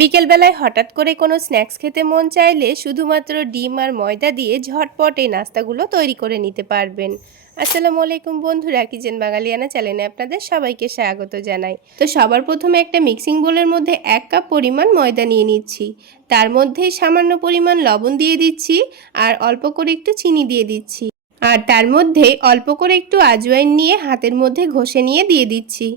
বিকেলবেলায় হঠাৎ করে কোনো স্ন্যাক্স খেতে মন চাইলে শুধুমাত্র ডিম আর ময়দা দিয়ে ঝটপট এই নাস্তাগুলো তৈরি করে নিতে পারবেন। আসসালামু আলাইকুম বন্ধুরা, কিচেন বাঙালিয়ানা চ্যানেলে আপনাদের সবাইকে স্বাগত জানাই। তো সবার প্রথমে একটা মিক্সিং বোলের মধ্যে 1 কাপ পরিমাণ ময়দা নিয়ে নিচ্ছি। তার মধ্যেই সামান্য পরিমাণ লবণ দিয়ে দিচ্ছি আর অল্প করে একটু চিনি দিয়ে দিচ্ছি। আর তার মধ্যে অল্প করে একটু আজওয়াইন নিয়ে হাতের মধ্যে ঘষে নিয়ে দিয়ে দিচ্ছি।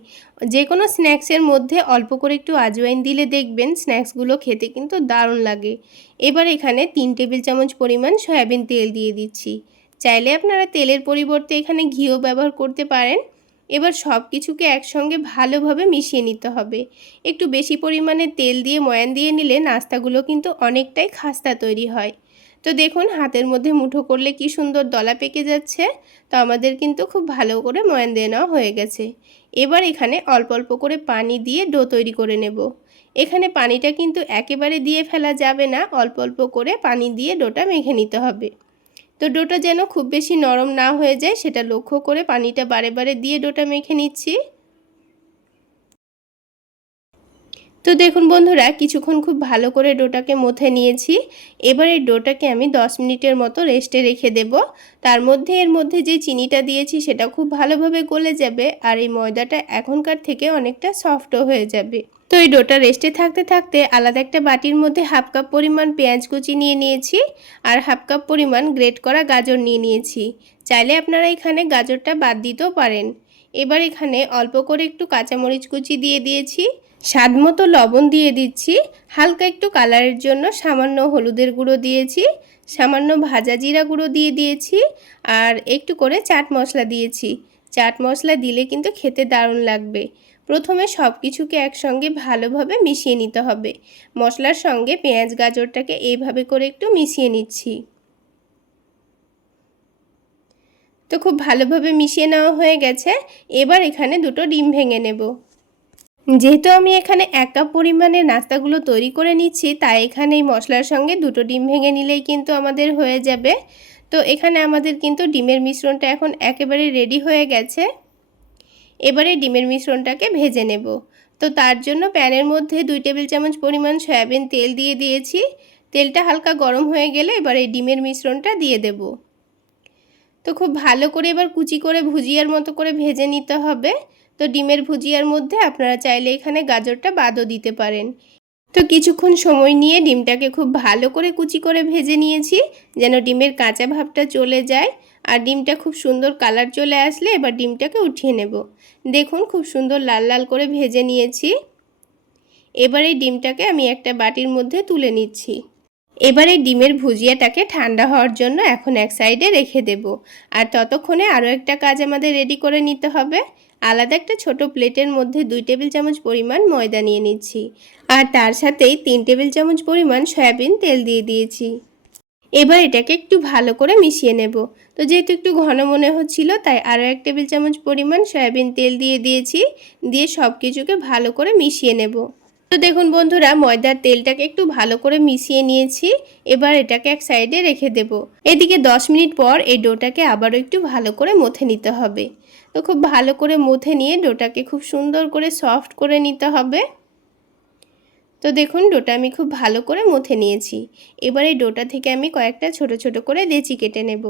যে কোনো স্ন্যাক্সের মধ্যে অল্প করে একটু আজওয়াইন দিলে দেখবেন স্ন্যাক্সগুলো খেতে কিন্তু দারুণ লাগে। এবার এখানে 3 টেবিল চামচ পরিমাণ সয়াবিন তেল দিয়ে দিচ্ছি। চাইলে আপনারা তেলের পরিবর্তে এখানে ঘিও ব্যবহার করতে পারেন। এবার সব কিছুকে একসঙ্গে ভালোভাবে মিশিয়ে নিতে হবে। একটু বেশি পরিমাণে তেল দিয়ে ময়ান দিয়ে নিলে নাস্তাগুলো কিন্তু অনেকটাই খাস্তা তৈরি হয়। তো দেখুন হাতের মধ্যে মুঠো করলে কি সুন্দর দলা পেকে যাচ্ছে। তো আমাদের কিন্তু খুব ভালো করে ময়ান দিয়ে নেওয়া হয়ে গেছে। এবার এখানে অল্প অল্প করে পানি দিয়ে ডো তৈরি করে নেব। এখানে পানিটা কিন্তু একেবারে দিয়ে ফেলা যাবে না, অল্প অল্প করে পানি দিয়ে ডোটা মেখে নিতে হবে। তো ডোটা যেন খুব বেশি নরম না হয়ে যায় সেটা লক্ষ্য করে পানিটা বারে বারে দিয়ে ডোটা মেখে নিচ্ছি। তো দেখুন বন্ধুরা, কিছুক্ষণ খুব ভালো করে ডোটাকে মথে নিয়েছি। এবার এই ডোটাকে আমি 10 মিনিটের মতো রেস্টে রেখে দেব। তার মধ্যে এর মধ্যে যে চিনিটা দিয়েছি সেটা খুব ভালোভাবে গলে যাবে আর এই ময়দাটা এখনকার থেকে অনেকটা সফটও হয়ে যাবে। তো এই ডোটা রেস্টে থাকতে থাকতে আলাদা একটা বাটির মধ্যে 1/2 কাপ পরিমাণ পেঁয়াজ কুচি নিয়ে নিয়েছি আর 1/2 কাপ পরিমাণ গ্রেট করা গাজর নিয়ে নিয়েছি। চাইলে আপনারা এখানে গাজরটা বাদ দিতেও পারেন। এবার এখানে অল্প করে একটু কাঁচামরিচ কুচি দিয়ে দিয়েছি, স্বাদমতো লবণ দিয়ে দিচ্ছি, হালকা একটু কালারের জন্য সামান্য হলুদের গুঁড়ো দিয়েছি, সামান্য ভাজা জিরা গুঁড়ো দিয়ে দিয়েছি আর একটু করে চাট মশলা দিয়েছি। চাট মশলা দিলে কিন্তু খেতে দারুণ লাগবে। প্রথমে সব কিছুকে একসঙ্গে ভালোভাবে মিশিয়ে নিতে হবে। মশলার সঙ্গে পেঁয়াজ গাজরটাকে এইভাবে করে একটু মিশিয়ে নিচ্ছি। তো খুব ভালোভাবে মিশিয়ে নেওয়া হয়ে গেছে। এবার এখানে 2টো ডিম ভেঙে নেব। যেহেতু আমি এখানে 1 কাপ পরিমাণে নাস্তাগুলো তৈরি করে নিচ্ছি, তাই এখানে এই মশলার সঙ্গে 2টো ডিম ভেঙে নিলেই কিন্তু আমাদের হয়ে যাবে। তো এখানে আমাদের কিন্তু ডিমের মিশ্রণটা এখন একেবারে রেডি হয়ে গেছে। এবারে ডিমের মিশ্রণটাকে ভেজে নেব। তো তার জন্য প্যানের মধ্যে 2 টেবিল চামচ পরিমাণ সয়াবিন তেল দিয়ে দিয়েছি। তেলটা হালকা গরম হয়ে গেলে এবার এই ডিমের মিশ্রণটা দিয়ে দেব। তো খুব ভালো করে এবার কুচি করে ভুজিয়ার মতো করে ভেজে নিতে হবে। তো ডিমের ভুজিয়ার মধ্যে আপনারা চাইলে এখানে গাজরটা বাদও দিতে পারেন। তো কিছুক্ষণ সময় নিয়ে ডিমটাকে খুব ভালো করে কুচি করে ভেজে নিয়েছি, যেন ডিমের কাঁচা ভাবটা চলে যায়। আর ডিমটা খুব সুন্দর কালার চলে আসলে এবার ডিমটাকে উঠিয়ে নেব। দেখুন খুব সুন্দর লাল লাল করে ভেজে নিয়েছি। এবার এই ডিমটাকে আমি একটা বাটির মধ্যে তুলে নিচ্ছি। এবার এই ডিমের ভুজিয়াটাকে ঠান্ডা হওয়ার জন্য এখন এক সাইডে রেখে দেব। আর ততক্ষণে আরও একটা কাজ আমাদের রেডি করে নিতে হবে। আলাদা একটা ছোট প্লেটের মধ্যে 2 টেবিল চামচ পরিমাণ ময়দা নিয়ে নিচ্ছি আর তার সাথেই 3 টেবিল চামচ পরিমাণ সয়াবিন তেল দিয়ে দিয়েছি। এবার এটাকে একটু ভালো করে মিশিয়ে নেব। তো যেহেতু একটু ঘন মনে হচ্ছিল তাই আরও 1 টেবিল চামচ পরিমাণ সয়াবিন তেল দিয়ে দিয়েছি। দিয়ে সব কিছুকে ভালো করে মিশিয়ে নেব। তো দেখুন বন্ধুরা, ময়দার তেলটাকে একটু ভালো করে মিশিয়ে নিয়েছি। এবার এটাকে এক সাইডে রেখে দেব। এদিকে 10 মিনিট পর এই ডোটাকে আবারও একটু ভালো করে মথে নিতে হবে। তো খুব ভালো করে মথে নিয়ে ডোটাকে খুব সুন্দর করে সফট করে নিতে হবে। তো দেখুন ডোটা আমি খুব ভালো করে মথে নিয়েছি। এবার এই ডোটা থেকে আমি কয়েকটা ছোট ছোট করে লেচি কেটে নেব।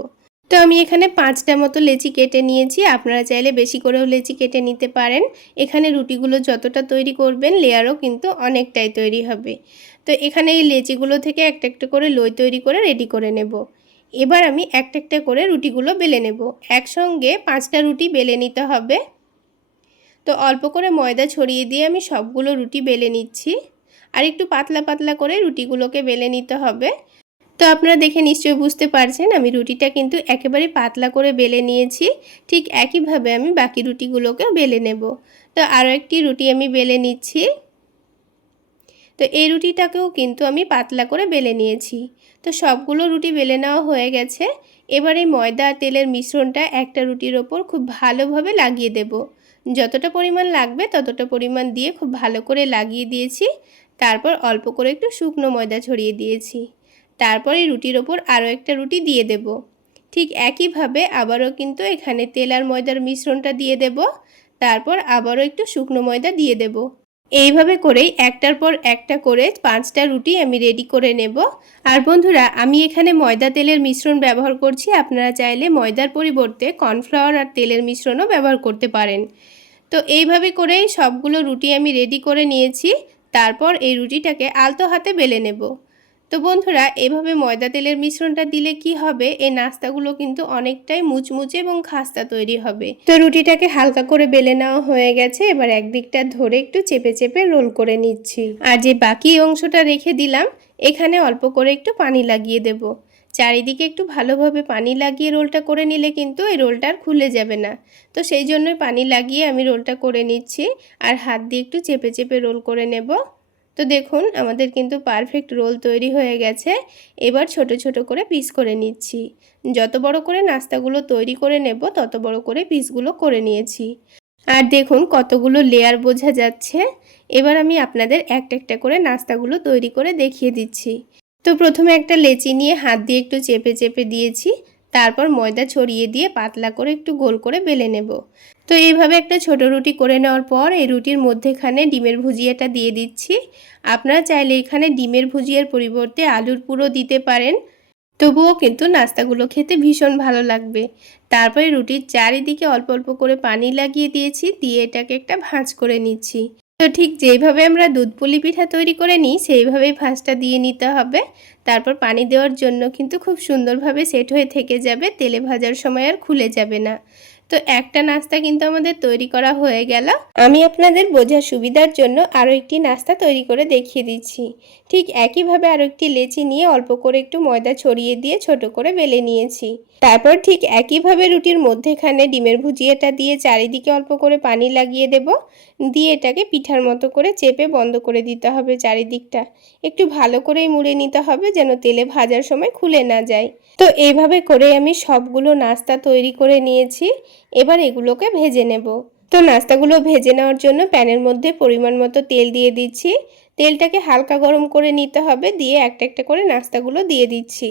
তো আমি এখানে 5টা মতো লেচি কেটে নিয়েছি। আপনারা চাইলে বেশি করেও লেচি কেটে নিতে পারেন। এখানে রুটিগুলো যতটা তৈরি করবেন লেয়ারও কিন্তু অনেকটাই তৈরি হবে। তো এখানে এই লেচিগুলো থেকে একটা একটা করে লই তৈরি করে রেডি করে নেব। এবার আমি একটা একটা করে রুটিগুলো বেলে নেব। একসঙ্গে 5টা রুটি বেলে নিতে হবে। তো অল্প করে ময়দা ছড়িয়ে দিয়ে আমি সবগুলো রুটি বেলে নিচ্ছি। আর একটু পাতলা পাতলা করে রুটিগুলোকে বেলে নিতে হবে। তো আপনারা দেখে নিশ্চয়ই বুঝতে পারছেন আমি রুটিটা কিন্তু একেবারে পাতলা করে বেলে নিয়েছি। ঠিক একইভাবে আমি বাকি রুটিগুলোকেও বেলে নেব। তো আরও একটি রুটি আমি বেলে নিচ্ছি। তো এই রুটিটাকেও কিন্তু আমি পাতলা করে বেলে নিয়েছি। তো সবগুলো রুটি বেলে নেওয়া হয়ে গেছে। এবার এই ময়দা আর তেলের মিশ্রণটা একটা রুটির ওপর খুব ভালোভাবে লাগিয়ে দেব। যতটা পরিমাণ লাগবে ততটা পরিমাণ দিয়ে খুব ভালো করে লাগিয়ে দিয়েছি। তারপর অল্প করে একটু শুকনো ময়দা ছড়িয়ে দিয়েছি। তারপর এই রুটির ওপর আরও একটা রুটি দিয়ে দেব। ঠিক একইভাবে আবারও কিন্তু এখানে তেল আর ময়দার মিশ্রণটা দিয়ে দেব। তারপর আবারও একটু শুকনো ময়দা দিয়ে দেব। এইভাবে করেই একটার পর একটা করে 5টা রুটি আমি রেডি করে নেব। আর বন্ধুরা, আমি এখানে ময়দা তেলের মিশ্রণ ব্যবহার করছি। আপনারা চাইলে ময়দার পরিবর্তে কর্নফ্লাওয়ার আর তেলের মিশ্রণও ব্যবহার করতে পারেন। তো এইভাবে করেই সবগুলো রুটি আমি রেডি করে নিয়েছি। তারপর এই রুটিটাকে আলতো হাতে বেলে নেব। তো বন্ধুরা, এভাবে ময়দা তেলের মিশ্রণটা দিলে কি হবে, এই নাস্তাগুলো কিন্তু অনেকটাই মুচমুচে এবং খাস্তা তৈরি হবে। তো রুটিটাকে হালকা করে বেলে নেওয়া হয়ে গেছে। এবার একদিকটা ধরে একটু চেপে চেপে রোল করে নিচ্ছি। আর যে বাকি অংশটা রেখে দিলাম, এখানে অল্প করে একটু পানি লাগিয়ে দেব। চারিদিকে একটু ভালোভাবে পানি লাগিয়ে রোলটা করে নিলে কিন্তু এই রোলটা আর খুলে যাবে না। তো সেই জন্যই পানি লাগিয়ে আমি রোলটা করে নিচ্ছি আর হাত দিয়ে একটু চেপে চেপে রোল করে নেব। তো দেখুন, আমাদের কিন্তু পারফেক্ট রোল তৈরি হয়ে গেছে। এবার ছোট ছোট করে পিস করে নিচ্ছি। যত বড় করে নাস্তাগুলো তৈরি করে নেব তত বড় করে পিসগুলো করে নিয়েছি। আর দেখুন কতগুলো লেয়ার বোঝা যাচ্ছে। এবার আমি আপনাদের একটা একটা করে নাস্তাগুলো তৈরি করে দেখিয়ে দিচ্ছি। তো প্রথমে একটা লেচি নিয়ে হাত দিয়ে একটু চেপে চেপে দিয়েছি। তারপর ময়দা ছড়িয়ে দিয়ে পাতলা করে একটু গোল করে বেলে নেব। তো এইভাবে একটা ছোট রুটি করে নেওয়ার পর এই রুটির মধ্যেখানে ডিমের ভুজিয়াটা দিয়ে দিচ্ছি। আপনারা চাইলে এখানে ডিমের ভুজিয়ার পরিবর্তে আলুর পুরো দিতে পারেন, তবুও কিন্তু নাস্তাগুলো খেতে ভীষণ ভালো লাগবে। তারপরে রুটির চারিদিকে অল্প অল্প করে পানি লাগিয়ে দিয়েছি, দিয়ে এটাকে একটা ভাঁজ করে নিচ্ছি। তো ঠিক যেইভাবে আমরা দুধ পুলি পিঠা তৈরি করে নিই সেইভাবেই ভাঁজটা দিয়ে নিতে হবে। তারপর পানি দেওয়ার জন্য কিন্তু খুব সুন্দরভাবে সেট হয়ে থেকে যাবে, তেলে ভাজার সময় আর খুলে যাবে না। তো একটা নাস্তা কিন্তু আমাদের তৈরি করা হয়ে গেল। আমি আপনাদের বোঝার সুবিধার জন্য আরও একটি নাস্তা তৈরি করে দেখিয়ে দিচ্ছি। ঠিক একইভাবে আরও একটি লেচি নিয়ে অল্প করে একটু ময়দা ছড়িয়ে দিয়ে ছোট করে বেলে নিয়েছি। তারপর ঠিক একইভাবে রুটির মধ্যেখানে ডিমের ভুজিয়াটা দিয়ে চারিদিকে অল্প করে পানি লাগিয়ে দেব। দিয়ে এটাকে পিঠার মতো করে চেপে বন্ধ করে দিতে হবে চারিদিকটা। একটু ভালো করেই মুড়ে নিতে হবে যেন তেলে ভাজার সময় খুলে না যায়। তো এইভাবে করে আমি সবগুলো নাস্তা তৈরি করে নিয়েছি। এবার এগুলোকে ভেজে নেব। তো নাস্তাগুলো ভেজে নেওয়ার জন্য প্যানের মধ্যে পরিমাণ মতো তেল দিয়ে দিচ্ছি। তেলটাকে হালকা গরম করে নিতে হবে, দিয়ে একটা একটা করে নাস্তাগুলো দিয়ে দিচ্ছি।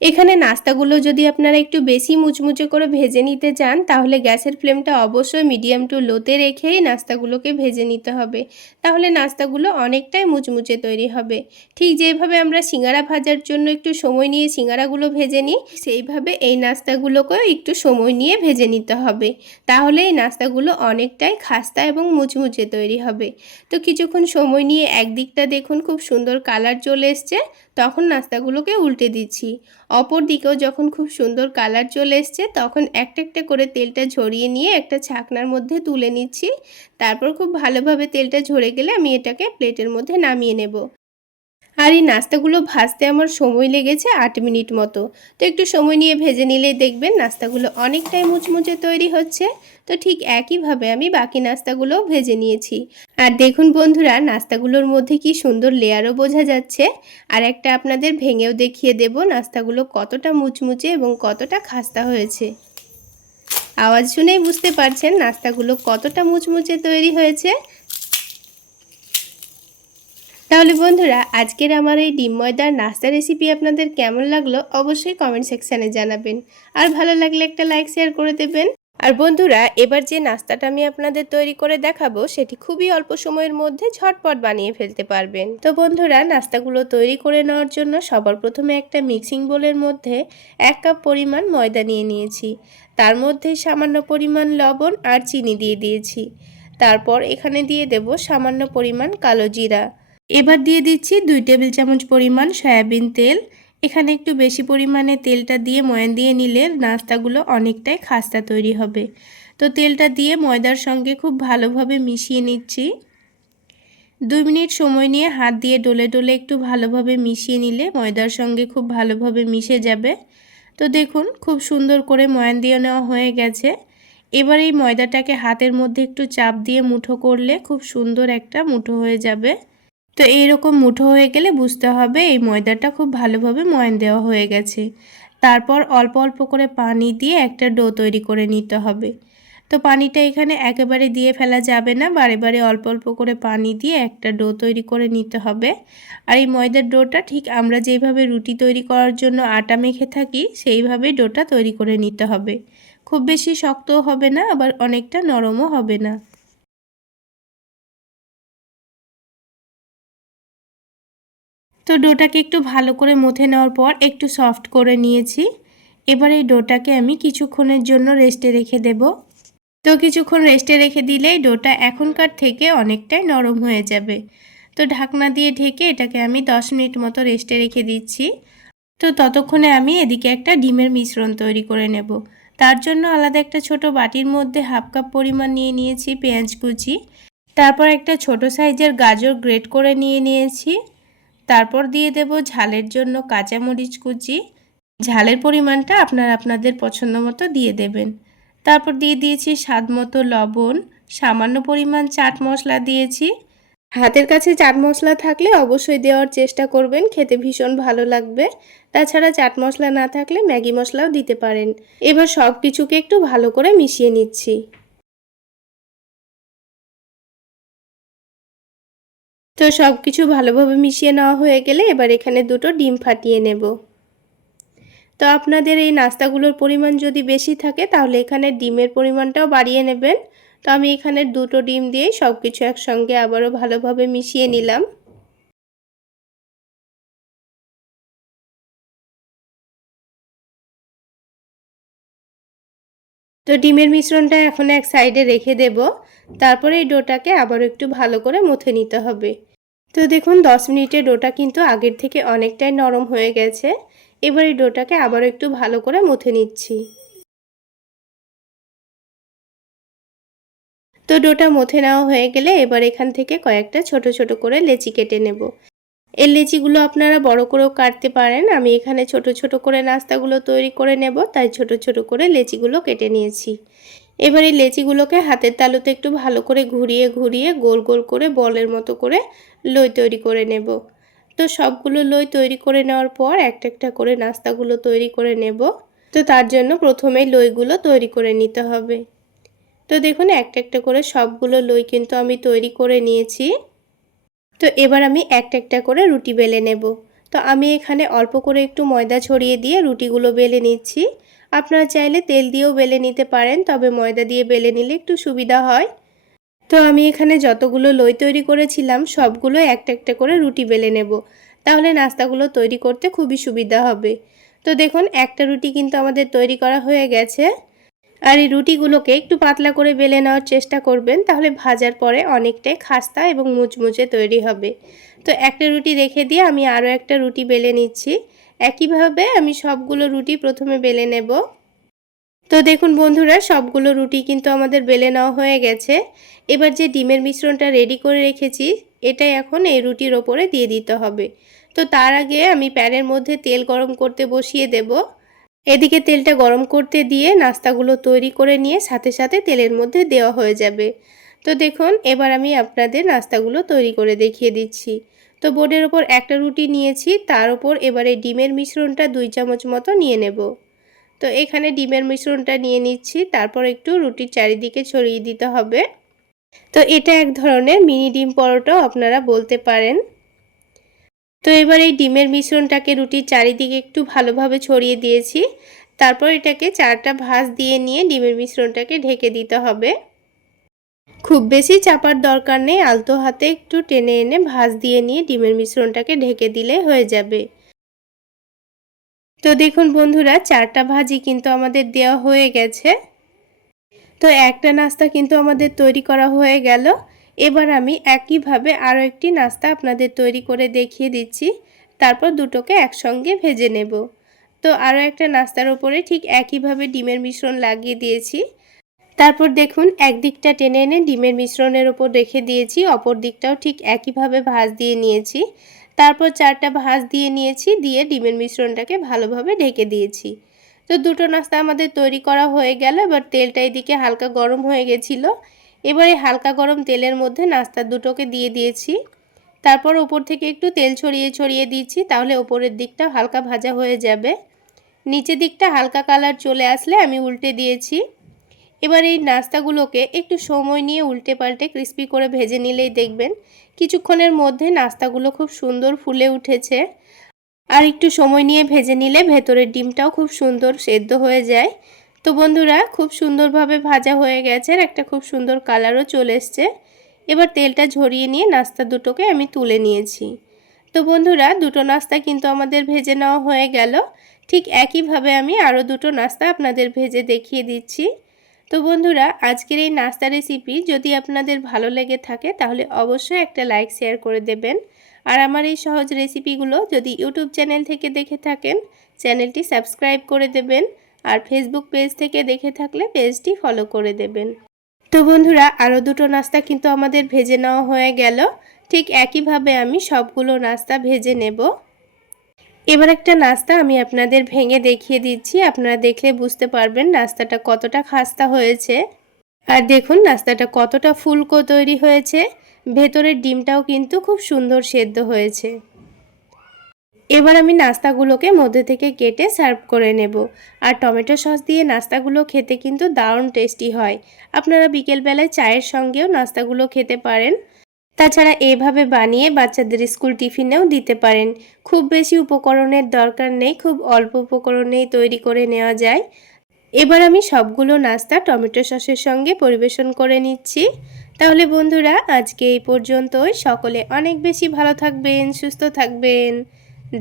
এখানে নাস্তাগুলো যদি আপনারা একটু বেশি মুচমুচে করে ভেজে নিতে চান তাহলে গ্যাসের ফ্লেমটা অবশ্যই মিডিয়াম টু লোতে রেখেই নাস্তাগুলোকে ভেজে নিতে হবে। তাহলে নাস্তাগুলো অনেকটাই মুচমুচে তৈরি হবে। ঠিক যেভাবে আমরা সিঙ্গারা ভাজার জন্য একটু সময় নিয়ে সিঙ্গারাগুলো ভেজে নিই, সেইভাবে এই নাস্তাগুলোকেও একটু সময় নিয়ে ভেজে নিতে হবে। তাহলে এই নাস্তাগুলো অনেকটাই খাস্তা এবং মুচমুচে তৈরি হবে। তো কিছুক্ষণ সময় নিয়ে একদিকটা দেখুন খুব সুন্দর কালার চলে এসছে, তখন নাস্তাগুলোকে উল্টে দিচ্ছি। অপর দিকেও যখন খুব সুন্দর কালার চলে এসছে তখন একটা একটা করে তেলটা ঝরিয়ে নিয়ে একটা ছাকনার মধ্যে তুলে নিচ্ছি। তারপর খুব ভালোভাবে তেলটা ঝরে গেলে আমি এটাকে প্লেটের মধ্যে নামিয়ে নেব। আর এই নাস্তাগুলো ভাজতে আমার সময় লেগেছে 8 মিনিট মতো। তো একটু সময় নিয়ে ভেজে নিলেই দেখবেন নাস্তাগুলো অনেকটাই মুচমুচে তৈরি হচ্ছে। তো ঠিক একইভাবে আমি বাকি নাস্তাগুলোও ভেজে নিয়েছি। আর দেখুন বন্ধুরা, নাস্তাগুলোর মধ্যে কি সুন্দর লেয়ারও বোঝা যাচ্ছে। আর একটা আপনাদের ভেঙেও দেখিয়ে দেব নাস্তাগুলো কতটা মুচমুচে এবং কতটা খাস্তা হয়েছে। আওয়াজ শুনেই বুঝতে পারছেন নাস্তাগুলো কতটা মুচমুচে তৈরি হয়েছে। তাহলে বন্ধুরা, আজকের আমার এই ডিম ময়দার নাস্তা রেসিপি আপনাদের কেমন লাগলো অবশ্যই কমেন্ট সেকশানে জানাবেন। আর ভালো লাগলে একটা লাইক শেয়ার করে দেবেন। আর বন্ধুরা, এবার যে নাস্তাটা আমি আপনাদের তৈরি করে দেখাবো সেটি খুবই অল্প সময়ের মধ্যে ঝটপট বানিয়ে ফেলতে পারবেন। তো বন্ধুরা, নাস্তাগুলো তৈরি করে নেওয়ার জন্য সবার প্রথমে একটা মিক্সিং বোলের মধ্যে 1 কাপ পরিমাণ ময়দা নিয়ে নিয়েছি। তার মধ্যে সামান্য পরিমাণ লবণ আর চিনি দিয়ে দিয়েছি। তারপর এখানে দিয়ে দেব সামান্য পরিমাণ কালো জিরা। এবার দিয়ে দিচ্ছি 2 টেবিল চামচ পরিমাণ সয়াবিন তেল। এখানে একটু বেশি পরিমাণে তেলটা দিয়ে ময়ান দিয়ে নিলে নাস্তাগুলো অনেকটাই খাস্তা তৈরি হবে। তো তেলটা দিয়ে ময়দার সঙ্গে খুব ভালোভাবে মিশিয়ে নিচ্ছি। 2 মিনিট সময় নিয়ে হাত দিয়ে ডলে ডলে একটু ভালোভাবে মিশিয়ে নিলে ময়দার সঙ্গে খুব ভালোভাবে মিশে যাবে। তো দেখুন খুব সুন্দর করে ময়ান দিয়ে নেওয়া হয়ে গেছে। এবার এই ময়দাটাকে হাতের মধ্যে একটু চাপ দিয়ে মুঠো করলে খুব সুন্দর একটা মুঠো হয়ে যাবে। তো এইরকম মুঠো হয়ে গেলে বুঝতে হবে এই ময়দাটা খুব ভালোভাবে ময়ান দেওয়া হয়ে গেছে। তারপর অল্প অল্প করে পানি দিয়ে একটা ডো তৈরি করে নিতে হবে। তো পানিটা এখানে একেবারে দিয়ে ফেলা যাবে না, বারে বারে অল্প অল্প করে পানি দিয়ে একটা ডো তৈরি করে নিতে হবে। আর এই ময়দার ডোটা ঠিক আমরা যেভাবে রুটি তৈরি করার জন্য আটা মেখে থাকি সেইভাবেই ডোটা তৈরি করে নিতে হবে। খুব বেশি শক্তও হবে না, আবার অনেকটা নরমও হবে না। তো ডোটাকে একটু ভালো করে মথে নেওয়ার পর একটু সফট করে নিয়েছি। এবার এই ডোটাকে আমি কিছুক্ষণের জন্য রেস্টে রেখে দেব। তো কিছুক্ষণ রেস্টে রেখে দিলেই ডোটা এখনকার থেকে অনেকটাই নরম হয়ে যাবে। তো ঢাকনা দিয়ে ঢেকে এটাকে আমি 10 মিনিট মতো রেস্টে রেখে দিচ্ছি। তো ততক্ষণে আমি এদিকে একটা ডিমের মিশ্রণ তৈরি করে নেব। তার জন্য আলাদা একটা ছোট বাটির মধ্যে হাফ কাপ পরিমাণ নিয়ে নিয়েছি পেঁয়াজ কুচি, তারপর একটা ছোট সাইজের গাজর গ্রেট করে নিয়ে নিয়েছি, তারপর দিয়ে দেব ঝালের জন্য কাঁচামরিচ কুচি। ঝালের পরিমাণটা আপনারা আপনাদের পছন্দ মতো দিয়ে দেবেন। তারপর দিয়ে দিয়েছি স্বাদ মতো লবণ, সামান্য পরিমাণ চাট মশলা দিয়েছি। হাতের কাছে চাট মশলা থাকলে অবশ্যই দেওয়ার চেষ্টা করবেন, খেতে ভীষণ ভালো লাগবে। তাছাড়া চাট মশলা না থাকলে ম্যাগি মশলাও দিতে পারেন। এবার সব কিছুকে একটু ভালো করে মিশিয়ে নিচ্ছি। তো সব কিছু ভালোভাবে মিশিয়ে নেওয়া হয়ে গেলে এবার এখানে দুটো ডিম ফাটিয়ে নেব। তো আপনাদের এই নাস্তাগুলোর পরিমাণ যদি বেশি থাকে তাহলে এখানে ডিমের পরিমাণটাও বাড়িয়ে নেবেন। তো আমি এখানে দুটো ডিম দিয়ে সব কিছু একসঙ্গে আবারও ভালোভাবে মিশিয়ে নিলাম। তো ডিমের মিশ্রণটা এখন এক সাইডে রেখে দেব। তারপরে এই ডোটাকে আবার একটু ভালো করে মথে নিতে হবে। তো দেখুন 10 মিনিটে ডোটা কিন্তু আগের থেকে অনেকটাই নরম হয়ে গেছে। এবার এই ডোটাকে আবার একটু ভালো করে মথে নিচ্ছি। তো ডোটা মথে নেওয়া হয়ে গেলে এবার এখান থেকে কয়েকটা ছোট ছোট করে লেচি কেটে নেব। এই লেচিগুলো আপনারা বড় করেও কাটতে পারেন। আমি এখানে ছোট ছোট করে নাস্তাগুলো তৈরি করে নেব, তাই ছোট ছোট করে লেচিগুলো কেটে নিয়েছি। এবার এই লেচিগুলোকে হাতের তালুতে একটু ভালো করে ঘুরিয়ে ঘুরিয়ে গোল গোল করে বলের মতো করে লই তৈরি করে নেব। তো সবগুলো লই তৈরি করে নেওয়ার পর একটা একটা করে নাস্তাগুলো তৈরি করে নেব। তো তার জন্য প্রথমেই লইগুলো তৈরি করে নিতে হবে। তো দেখুন একটা একটা করে সবগুলো লই কিন্তু আমি তৈরি করে নিয়েছি। তো এবার আমি একটা একটা করে রুটি বেলে নেব। তো আমি এখানে অল্প করে একটু ময়দা ছড়িয়ে দিয়ে রুটিগুলো বেলে নিচ্ছি। আপনারা চাইলে তেল দিয়েও বেলে নিতে পারেন, তবে ময়দা দিয়ে বেলে নিলে একটু সুবিধা হয়। তো আমি এখানে যতগুলো লই তৈরি করেছিলাম সবগুলো একটা একটা করে রুটি বেলে নেব, তাহলে নাস্তাগুলো তৈরি করতে খুবই সুবিধা হবে। তো দেখুন একটা রুটি কিন্তু আমাদের তৈরি করা হয়ে গেছে। আর এই রুটিগুলোকে একটু পাতলা করে বেলে নেওয়ার চেষ্টা করবেন, তাহলে ভাজার পরে অনেকটাই খাস্তা এবং মুচমুচে তৈরি হবে। তো একটা রুটি রেখে দিয়ে আমি আরও একটা রুটি বেলে নিচ্ছি। একইভাবে আমি সবগুলো রুটি প্রথমে বেলে নেব। তো দেখুন বন্ধুরা, সবগুলো রুটি কিন্তু আমাদের বেলে নেওয়া হয়ে গেছে। এবার যে ডিমের মিশ্রণটা রেডি করে রেখেছি এটাই এখন এই রুটির ওপরে দিয়ে দিতে হবে। তো তার আগে আমি প্যানের মধ্যে তেল গরম করতে বসিয়ে দেব। এদিকে তেলটা গরম করতে দিয়ে নাস্তাগুলো তৈরি করে নিয়ে সাথে সাথে তেলের মধ্যে দেওয়া হয়ে যাবে। তো দেখুন এবার আমি আপনাদের নাস্তাগুলো তৈরি করে দেখিয়ে দিচ্ছি। তো বোর্ডের ওপর একটা রুটি নিয়েছি, তার উপর এবারে ডিমের মিশ্রণটা 2 চামচ মতো নিয়ে নেব। তো এখানে ডিমের মিশ্রণটা নিয়ে নিচ্ছি, তারপর একটু রুটির চারিদিকে ছড়িয়ে দিতে হবে। তো এটা এক ধরনের মিনি ডিম পরোটাও আপনারা বলতে পারেন। তো এবার এই ডিমের মিশ্রণটাকে রুটির চারিদিকে একটু ভালোভাবে ছড়িয়ে দিয়েছি। তারপর এটাকে 4টা ভাঁজ দিয়ে নিয়ে ডিমের মিশ্রণটাকে ঢেকে দিতে হবে। খুব বেশি চাপার দরকার নেই, আলতো হাতে একটু টেনে এনে ভাঁজ দিয়ে নিয়ে ডিমের মিশ্রণটাকে ঢেকে দিলে হয়ে যাবে। তো দেখুন বন্ধুরা, 4টা ভাঁজই কিন্তু আমাদের দেওয়া হয়ে গেছে। তো একটা নাস্তা কিন্তু আমাদের তৈরি করা হয়ে গেল। এবার আমি একইভাবে আরও একটি নাস্তা আপনাদের তৈরি করে দেখিয়ে দিচ্ছি, তারপর দুটোকে একসঙ্গে ভেজে নেব। তো আরও একটা নাস্তার উপরে ঠিক একইভাবে ডিমের মিশ্রণ লাগিয়ে দিয়েছি। তারপর দেখুন একদিকটা টেনে এনে ডিমের মিশ্রণের ওপর রেখে দিয়েছি, অপর দিকটাও ঠিক একইভাবে ভাঁজ দিয়ে নিয়েছি। তারপর 4টা ভাঁজ দিয়ে নিয়েছি, দিয়ে ডিমের মিশ্রণটাকে ভালোভাবে ঢেকে দিয়েছি। তো দুটো নাস্তা আমাদের তৈরি করা হয়ে গেল। এবার তেলটা এদিকে হালকা গরম হয়ে গেছিলো। এবার এই হালকা গরম তেলের মধ্যে নাস্তা দুটোকে দিয়ে দিয়েছি। তারপর ওপর থেকে একটু তেল ছড়িয়ে ছড়িয়ে দিচ্ছি, তাহলে ওপরের দিকটা হালকা ভাজা হয়ে যাবে। নিচের দিকটা হালকা কালার চলে আসলে আমি উল্টে দিয়েছি। এবার এই নাস্তাগুলোকে একটু সময় নিয়ে উল্টে পাল্টে ক্রিস্পি করে ভেজে নিলেই দেখবেন কিছুক্ষণের মধ্যে নাস্তাগুলো খুব সুন্দর ফুলে উঠেছে। আর একটু সময় নিয়ে ভেজে নিলে ভেতরের ডিমটাও খুব সুন্দর সেদ্ধ হয়ে যায়। তো বন্ধুরা, খুব সুন্দরভাবে ভাজা হয়ে গেছে, আর একটা খুব সুন্দর কালারও চলে এসছে। এবার তেলটা ঝরিয়ে নিয়ে নাস্তা দুটোকে আমি তুলে নিয়েছি। তো বন্ধুরা দুটো নাস্তা কিন্তু আমাদের ভেজে নেওয়া হয়ে গেল। ঠিক একইভাবে আমি আরও দুটো নাস্তা আপনাদের ভেজে দেখিয়ে দিচ্ছি। তো বন্ধুরা আজকের এই নাস্তা রেসিপি যদি আপনাদের ভালো লেগে থাকে তাহলে অবশ্যই একটা লাইক শেয়ার করে দেবেন। আর আমার এই সহজ রেসিপিগুলো যদি ইউটিউব চ্যানেল থেকে দেখে থাকেন চ্যানেলটি সাবস্ক্রাইব করে দেবেন, আর ফেসবুক পেজ থেকে দেখে থাকলে পেজটি ফলো করে দেবেন। তো বন্ধুরা আরও দুটো নাস্তা কিন্তু আমাদের ভেজে নেওয়া হয়ে গেল। ঠিক একইভাবে আমি সবগুলো নাস্তা ভেজে নেব। এবার একটা নাস্তা আমি আপনাদের ভেঙে দেখিয়ে দিচ্ছি, আপনারা দেখলে বুঝতে পারবেন নাস্তাটা কতটা খাস্তা হয়েছে। আর দেখুন নাস্তাটা কতটা ফুলকো তৈরি হয়েছে, ভেতরের ডিমটাও কিন্তু খুব সুন্দর সেদ্ধ হয়েছে। এবার আমি নাস্তাগুলোকে মধ্যে থেকে কেটে সার্ভ করে নেব। আর টমেটো সস দিয়ে নাস্তাগুলো খেতে কিন্তু দারুণ টেস্টি হয়। আপনারা বিকেলবেলায় চায়ের সঙ্গেও নাস্তাগুলো খেতে পারেন। তাছাড়া এভাবে বানিয়ে বাচ্চাদের স্কুল টিফিনেও দিতে পারেন। খুব বেশি উপকরণের দরকার নেই, খুব অল্প উপকরণেই তৈরি করে নেওয়া যায়। এবার আমি সবগুলো নাস্তা টমেটো সসের সঙ্গে পরিবেশন করে নিচ্ছি। তাহলে বন্ধুরা আজকে এই পর্যন্তই। সকলে অনেক বেশি ভালো থাকবেন, সুস্থ থাকবেন।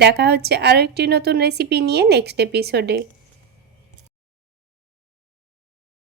দেখা হচ্ছে আরও একটি নতুন রেসিপি নিয়ে নেক্সট এপিসোডে।